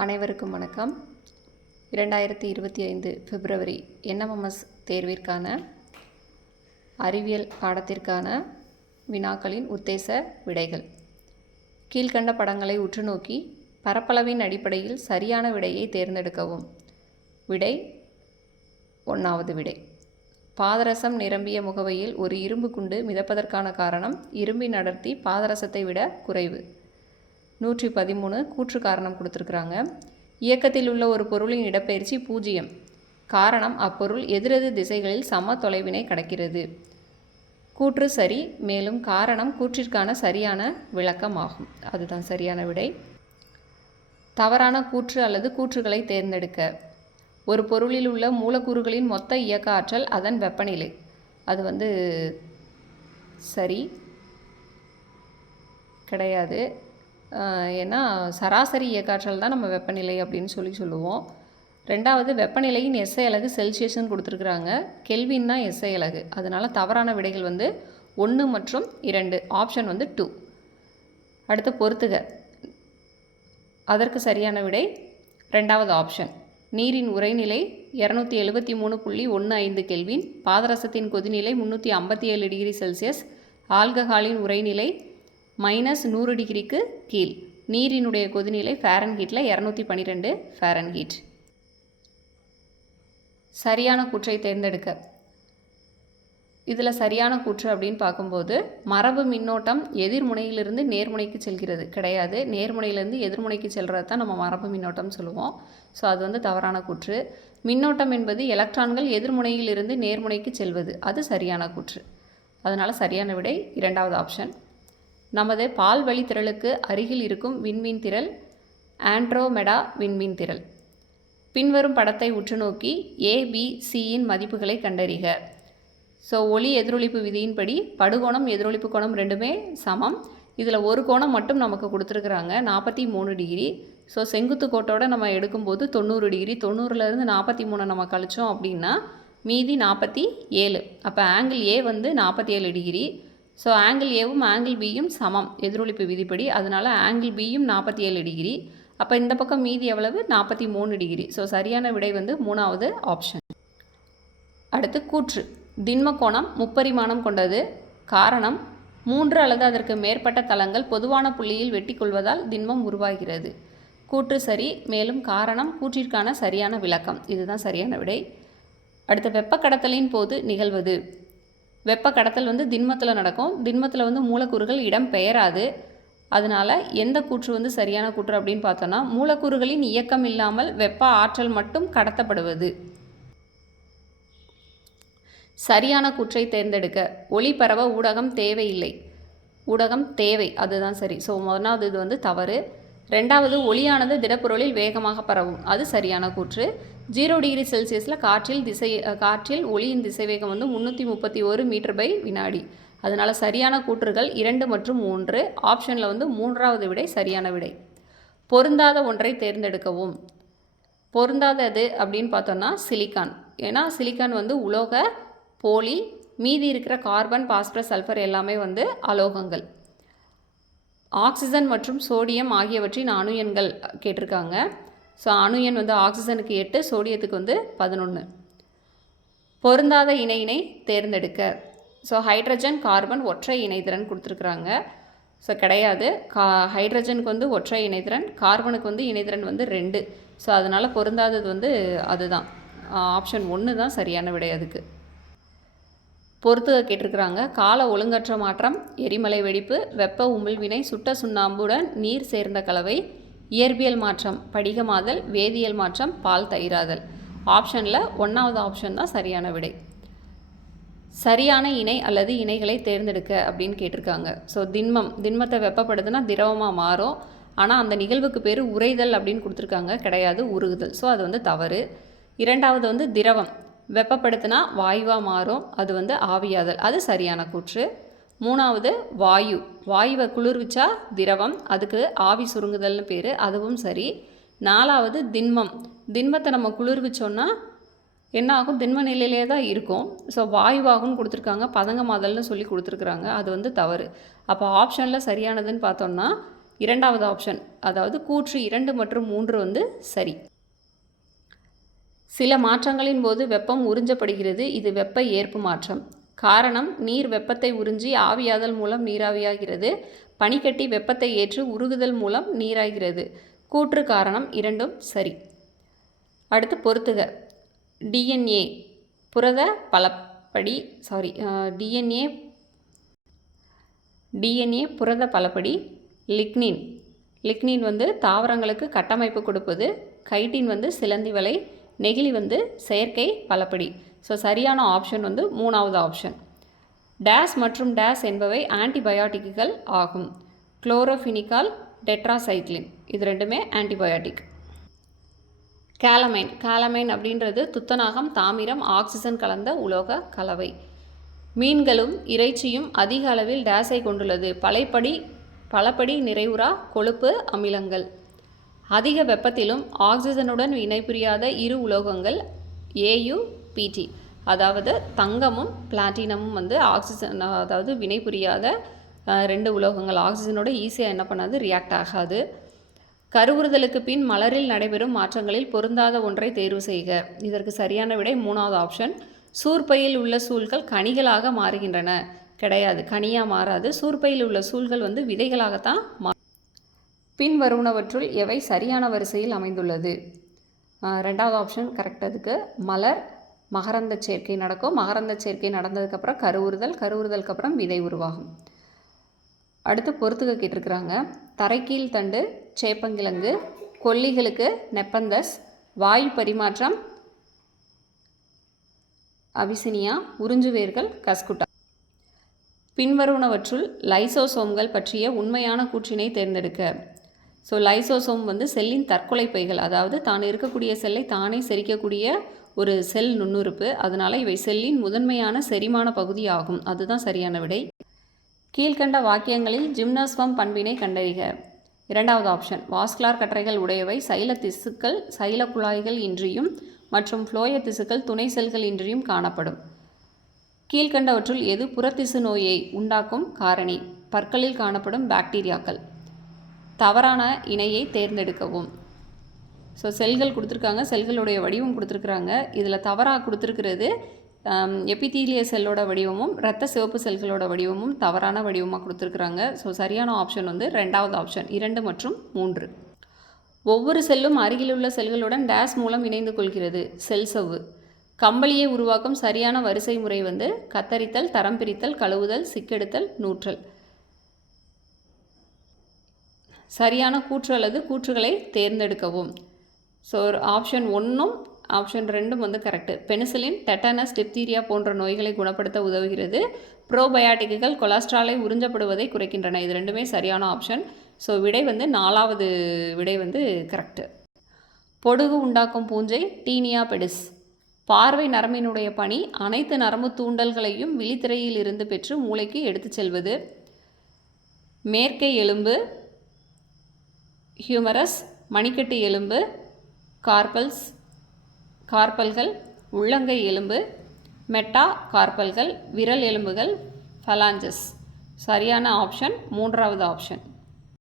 அனைவருக்கும் வணக்கம். 2025 பிப்ரவரி என்எம்எம்எஸ் தேர்விற்கான அறிவியல் பாடத்திற்கான வினாக்களின் உத்தேச விடைகள். கீழ்கண்ட படங்களை உற்று நோக்கி பரப்பளவின் அடிப்படையில் சரியான விடையை தேர்ந்தெடுக்கவும். விடை 1வது விடை. பாதரசம் நிரம்பிய முகவையில் ஒரு இரும்பு குண்டு மிதப்பதற்கான காரணம் இரும்பின் அடர்த்தி பாதரசத்தை விட குறைவு. 113 கூற்று காரணம் கொடுத்துருக்குறாங்க. இயக்கத்தில் உள்ள ஒரு பொருளின் இடப்பெயர்ச்சி 0. காரணம் அப்பொருள் எதிரெதிர் திசைகளில் சம தொலைவினை கடக்கிறது. கூற்று சரி, மேலும் காரணம் கூற்றிற்கான சரியான விளக்கம் ஆகும். அதுதான் சரியான விடை. தவறான கூற்று அல்லது கூற்றுகளை தேர்ந்தெடுக்க. ஒரு பொருளில் உள்ள மூலக்கூறுகளின் மொத்த இயக்க ஆற்றல் அதன் வெப்பநிலை. அது சரி கிடையாது. ஏன்னா சராசரி இயக்காற்றல் தான் நம்ம வெப்பநிலை அப்படின்னு சொல்லுவோம். ரெண்டாவது, வெப்பநிலையின் எஸ்ஐ அலகு செல்சியஸ்ன்னு கொடுத்துருக்குறாங்க. கெல்வின் தான் எஸ்ஐ அலகு. அதனால் தவறான விடைகள் 1 மற்றும் 2. ஆப்ஷன் 2. அடுத்து பொறுத்துக. அதற்கு சரியான விடை 2வது ஆப்ஷன். நீரின் உறைநிலை 273.15 கெல்வின், பாதரசத்தின் கொதிநிலை 357 டிகிரி செல்சியஸ், ஆல்கஹாலின் உறைநிலை -100 டிகிரிக்கு கீழ், நீரினுடைய கொதிநிலை ஃபாரன்ஹீட்டில் 212 ஃபாரன்ஹீட். சரியான கூற்றை தேர்ந்தெடுக்க. இதில் சரியான கூற்று அப்படின்னு பார்க்கும்போது மரபு மின்னோட்டம் எதிர்முனையிலிருந்து நேர்முனைக்கு செல்கிறது கிடையாது. நேர்முனையிலிருந்து எதிர்முனைக்கு செல்கிறது தான் நம்ம மரபு மின்னோட்டம் சொல்லுவோம். ஸோ அது தவறான கூற்று. மின்னோட்டம் என்பது எலக்ட்ரான்கள் எதிர்முனையிலிருந்து நேர்முனைக்கு செல்வது. அது சரியான கூற்று. அதனால் சரியான விடை 2வது ஆப்ஷன். நமது பால்வழி திரளுக்கு அருகில் இருக்கும் விண்மீன் திரள் ஆண்ட்ரோமெடா விண்மீன் திரள். பின்வரும் படத்தை உற்று நோக்கி ABCயின் மதிப்புகளை கண்டறிக. ஸோ ஒளி எதிரொலிப்பு விதியின்படி படுகோணம் எதிரொலிப்பு கோணம் ரெண்டுமே சமம். இதில் ஒரு கோணம் மட்டும் நமக்கு கொடுத்துருக்குறாங்க 43 டிகிரி. ஸோ செங்குத்து கோட்டோடு நம்ம எடுக்கும்போது 90 டிகிரி. 90லேருந்து 43 நம்ம கழிச்சோம் அப்படின்னா மீதி 47. அப்போ angle A 47 degree. So angle ஏவும் ஆங்கிள் பியும் சமம் எதிரொலிப்பு விதிப்படி. அதனால் ஆங்கிள் பியும் 47 டிகிரி. அப்போ இந்த பக்கம் மீதி எவ்வளவு? 43 டிகிரி. ஸோ சரியான விடை 3வது ஆப்ஷன். அடுத்து கூற்று. திண்ம கோணம் முப்பரிமாணம் கொண்டது. காரணம் 3 அல்லது அதற்கு மேற்பட்ட தளங்கள் பொதுவான புள்ளியில் வெட்டி கொள்வதால் திண்மம் உருவாகிறது. கூற்று சரி, மேலும் காரணம் கூற்றிற்கான சரியான விளக்கம். இதுதான் சரியான விடை. அடுத்து வெப்ப கடத்தலின் போது நிகழ்வது. வெப்ப கடத்தல் திண்மத்தில் நடக்கும். திண்மத்தில் மூலக்கூறுகள் இடம் பெயராது. அதனால் எந்த கூற்று சரியான கூற்று அப்படின்னு பார்த்தோன்னா மூலக்கூறுகளின் இயக்கம் இல்லாமல் வெப்ப ஆற்றல் மட்டும் கடத்தப்படுவது. சரியான கூற்றை தேர்ந்தெடுக்க. ஒளி பரவ ஊடகம் தேவையில்லை. ஊடகம் தேவை. அதுதான் சரி. ஸோ முதலாவது இது தவறு. ரெண்டாவது, ஒளியானது திடப்பொருளில் வேகமாக பரவும். அது சரியான கூற்று. 0 டிகிரி செல்சியஸில் காற்றில் ஒளியின் திசைவேகம் 331 மீட்டர்/வினாடி. அதனால் சரியான கூற்றுகள் 2 மற்றும் 3. ஆப்ஷனில் 3வது விடை சரியான விடை. பொருந்தாத ஒன்றை தேர்ந்தெடுக்கவும். பொருந்தாதது அப்படின்னு பார்த்தோன்னா சிலிக்கான். ஏன்னா சிலிக்கான் உலோக போலி. மீதி இருக்கிற கார்பன், பாஸ்பரஸ், சல்ஃபர் எல்லாமே அலோகங்கள். ஆக்சிஜன் மற்றும் சோடியம் ஆகியவற்றின் அணு எண்கள் கேட்டிருக்காங்க. ஸோ அணு எண் ஆக்சிஜனுக்கு 8, சோடியத்துக்கு 11. பொருந்தாத இணையினை தேர்ந்தெடுக்க. ஸோ ஹைட்ரஜன், கார்பன் ஒற்றை இணைதிறன் கொடுத்துருக்குறாங்க. ஸோ கிடையாது. ஹைட்ரஜனுக்கு ஒற்றை இணைதிறன், கார்பனுக்கு இணைதிறன் 2. ஸோ அதனால் பொருந்தாதது அதுதான். ஆப்ஷன் 1 தான் சரியான விடை. அதுக்கு பொறுத்துக கேட்டிருக்கிறாங்க. கால ஒழுங்கற்ற மாற்றம், எரிமலை வெடிப்பு, வெப்ப உமிழ்வினை, சுட்ட சுண்ணாம்புடன் நீர் சேர்ந்த கலவை, இயற்பியல் மாற்றம், படிகமாதல், வேதியியல் மாற்றம், பால் தயிராதல். ஆப்ஷனில் 1வது ஆப்ஷன் தான் சரியான விடை. சரியான இணை அல்லது இணைகளை தேர்ந்தெடுக்க அப்படின்னு கேட்டிருக்காங்க. ஸோ திண்மத்தை வெப்பப்படுதுன்னா திரவமாக மாறும். ஆனால் அந்த நிகழ்வுக்கு பேர் உறைதல் அப்படின்னு கொடுத்துருக்காங்க. கிடையாது, உருகுதல். ஸோ அது தவறு. இரண்டாவது திரவம் வெப்பப்படுத்தினா வாயுவாக மாறும். அது ஆவியாதல். அது சரியான கூற்று. 3வது வாயுவை குளிர்விச்சா திரவம். அதுக்கு ஆவி சுருங்குதல்னு பேர். அதுவும் சரி. 4வது திண்மத்தை நம்ம குளிர்விச்சோன்னா என்ன ஆகும்? திண்ம நிலையிலே தான் இருக்கும். ஸோ வாயுவாகும்னு கொடுத்துருக்காங்க. பதங்கமாதல்னு சொல்லி கொடுத்துருக்குறாங்க. அது தவறு. அப்போ ஆப்ஷனில் சரியானதுன்னு பார்த்தோம்னா இரண்டாவது ஆப்ஷன், அதாவது கூற்று 2 மற்றும் 3 வந்து சரி. சில மாற்றங்களின் போது வெப்பம் உறிஞ்சப்படுகிறது. இது வெப்ப ஏற்பு மாற்றம். காரணம், நீர் வெப்பத்தை உறிஞ்சி ஆவியாதல் மூலம் நீராவியாகிறது. பனிக்கட்டி வெப்பத்தை ஏற்று உருகுதல் மூலம் நீராகிறது. கூற்று காரணம் இரண்டும் சரி. அடுத்து பொறுத்துக. டிஎன்ஏ புரத பலப்படி டிஎன்ஏ புரத பலப்படி. லிக்னின் வந்து தாவரங்களுக்கு கட்டமைப்பு கொடுப்பது. கைட்டின் வந்து சிலந்தி வலை. நெகிழி வந்து செயற்கை பலப்படி. ஸோ சரியான ஆப்ஷன் வந்து 3வது ஆப்ஷன். டேஸ் மற்றும் டேஸ் என்பவை ஆன்டிபயோட்டிக்குகள் ஆகும். குளோரோஃபினிகால், டெட்ராசைக்ளின் இது ரெண்டுமே ஆன்டிபயோட்டிக். காலமைன் அப்படின்றது துத்தநாகம், தாமிரம், ஆக்சிஜன் கலந்த உலோக கலவை. மீன்களும் இறைச்சியும் அதிக அளவில் டேஸை கொண்டுள்ளது. பலப்படி நிறைவுறா கொழுப்பு அமிலங்கள். அதிக வெப்பத்திலும் ஆக்சிஜனுடன் வினைபுரியாத இரு உலோகங்கள் AuPt. அதாவது தங்கமும் பிளாட்டினமும் வந்து ஆக்சிஜன், அதாவது வினைபுரியாத 2 உலோகங்கள். ஆக்சிஜனோட ஈஸியாக என்ன பண்ணாது, ரியாக்ட் ஆகாது. கருவுறுதலுக்கு பின் மலரில் நடைபெறும் மாற்றங்களில் பொருந்தாத ஒன்றை தேர்வு செய்க. இதற்கு சரியான விடை 3வது ஆப்ஷன். சூர்பையில் உள்ள சூல்கள் கனிகளாக மாறுகின்றன. கிடையாது, கனியாக மாறாது. சூர்பையில் உள்ள சூல்கள் வந்து விதைகளாகத்தான் பின் வருவனவற்றுள் எவை சரியான வரிசையில் அமைந்துள்ளது? 2வது ஆப்ஷன் கரெக்ட். அதுக்கு மலர் மகரந்த சேர்க்கை நடக்கும். மகரந்த சேர்க்கை நடந்ததுக்கப்புறம் கருவுறுதலுக்கு அப்புறம் விதை உருவாகும். அடுத்து பொறுத்துக்க கேட்டிருக்கிறாங்க. தரைக்கீழ் தண்டு சேப்பங்கிழங்கு, கொல்லிகளுக்கு நெப்பந்தஸ், வாயு பரிமாற்றம் அபிசினியா, உறிஞ்சுவேர்கள் கஸ்குட்டா. பின்வருவனவற்றுள் லைசோசோம்கள் பற்றிய உண்மையான கூற்றினை தேர்ந்தெடுக்க. ஸோ லைசோசோம் வந்து செல்லின் தற்கொலை பைகள். அதாவது தான் இருக்கக்கூடிய செல்லை தானே செரிக்கக்கூடிய ஒரு செல் நுண்ணுறுப்பு. அதனால் இவை செல்லின் முதன்மையான செரிமான பகுதி ஆகும். அதுதான் சரியான விடை. கீழ்கண்ட வாக்கியங்களில் ஜிம்னோஸ்பம் பண்பினை கண்டறிக. 2வது ஆப்ஷன். வாஸ்குலார் கற்றைகள் உடையவை சைல திசுக்கள் சைல குழாய்கள் இன்றியும் மற்றும் ஃப்ளோய திசுக்கள் துணை செல்கள் இன்றியும் காணப்படும். கீழ்கண்டவற்றுள் எது புறத்திசு நோயை உண்டாக்கும் காரணி? பற்களில் காணப்படும் பாக்டீரியாக்கள். தவறான இணையை தேர்ந்தெடுக்கவும். ஸோ செல்கள் கொடுத்துருக்காங்க, செல்களுடைய வடிவம் கொடுத்துருக்குறாங்க. இதில் தவறாக கொடுத்துருக்கிறது எபிதீலிய செல்லோட வடிவமும் இரத்த சிவப்பு செல்களோட வடிவமும் தவறான வடிவமாக கொடுத்துருக்குறாங்க. ஸோ சரியான ஆப்ஷன் வந்து 2வது ஆப்ஷன் 2 மற்றும் 3. ஒவ்வொரு செல்லும் அருகிலுள்ள செல்களுடன் டேஸ் மூலம் இணைந்து கொள்கிறது. செல் சவ்வு. கம்பளியை உருவாக்கும் சரியான வரிசை முறை வந்து கத்தரித்தல், தரம் பிரித்தல், கழுவுதல், சிக்கெடுத்தல், நூற்றல். சரியான கூற்று அல்லது கூற்றுகளை தேர்ந்தெடுக்கவும். ஸோ ஆப்ஷன் 1ம் ஆப்ஷன் 2ம் வந்து கரெக்டு. பெனிசிலின் டெட்டனஸ், டிப்தீரியா போன்ற நோய்களை குணப்படுத்த உதவுகிறது. ப்ரோபயாட்டிக்குகள் கொலஸ்ட்ராலை உறிஞ்சப்படுவதை குறைக்கின்றன. இது ரெண்டுமே சரியான ஆப்ஷன். ஸோ விடை வந்து 4வது விடை வந்து கரெக்டு. பொடுகு உண்டாக்கும் பூஞ்சை டீனியா பெடிஸ். பார்வை நரம்பினுடைய பணி அனைத்து நரம்பு தூண்டல்களையும் விழித்திரையில் இருந்து பெற்று மூளைக்கு எடுத்து செல்வது. மேற்கை எலும்பு ஹியூமரஸ், மணிக்கட்டு எலும்பு கார்பல்கள், உள்ளங்கை எலும்பு மெட்டா கார்பல்கள், விரல் எலும்புகள் ஃபலாஞ்சஸ். சரியான ஆப்ஷன் 3வது ஆப்ஷன்.